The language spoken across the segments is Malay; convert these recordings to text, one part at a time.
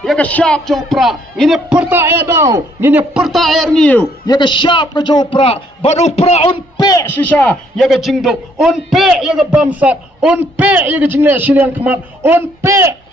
Ya ke syap jo Prah. Ini perta edau. Ini perta erniu. Ya ke syap ke jo Prah. Badu Prah unpe shisha. Ya ke jingduk. Unpe ya ke bamsat. Unpe ya ke jingle siliang kemat. Unpe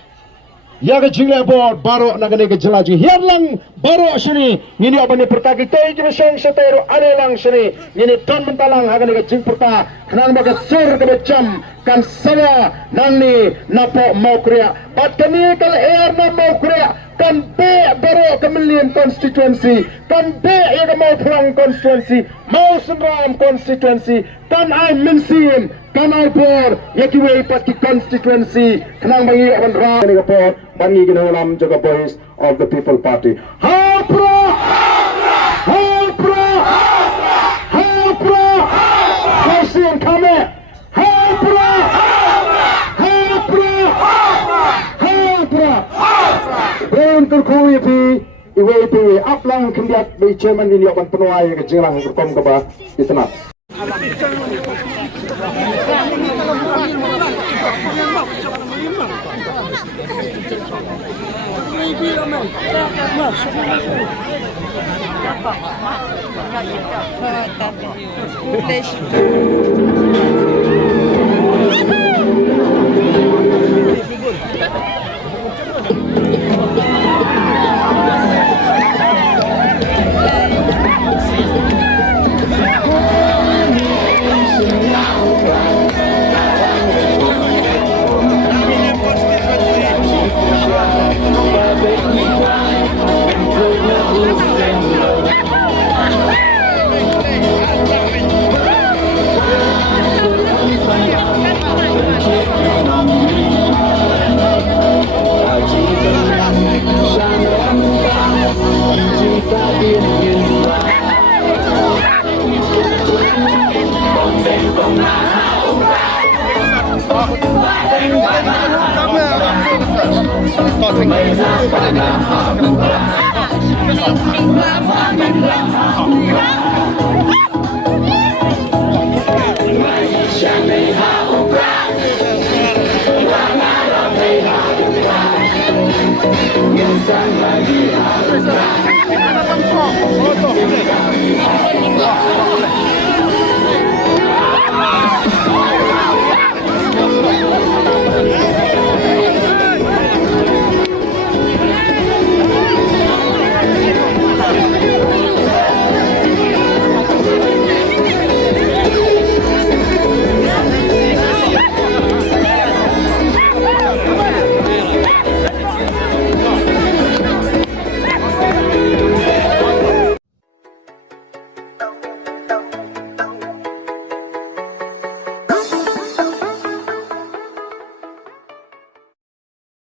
ya ke jingle bor baru nagane ke jelaji. Hiarlang baru sini. Ini apa ni perta kita ini song setero alelang sini. Ini ton mentalang agane ke jing perta. Kenang baga sur ke becam kan saya nani napo mau kriya. Pat kani kal air na mau kriya. Kan be baru ke Mylliem constituency. Kan be ya ke mau Prah constituency. Mau Senram constituency. Kan I Mynta. Kan I bor ya ki wei pat ki constituency. Kenang bangi aban ra ni ke por. Bangi ginalam jaga boys of the people party. Ha Prah! Ha Prah! Ha Prah! Question come. Ha Prah! Ha Prah! Ha Prah! Ben terkui pi iwe pi aplang kendiat bi chairman ini aban penuai ke jelang berkom ke ba itnat. Hato.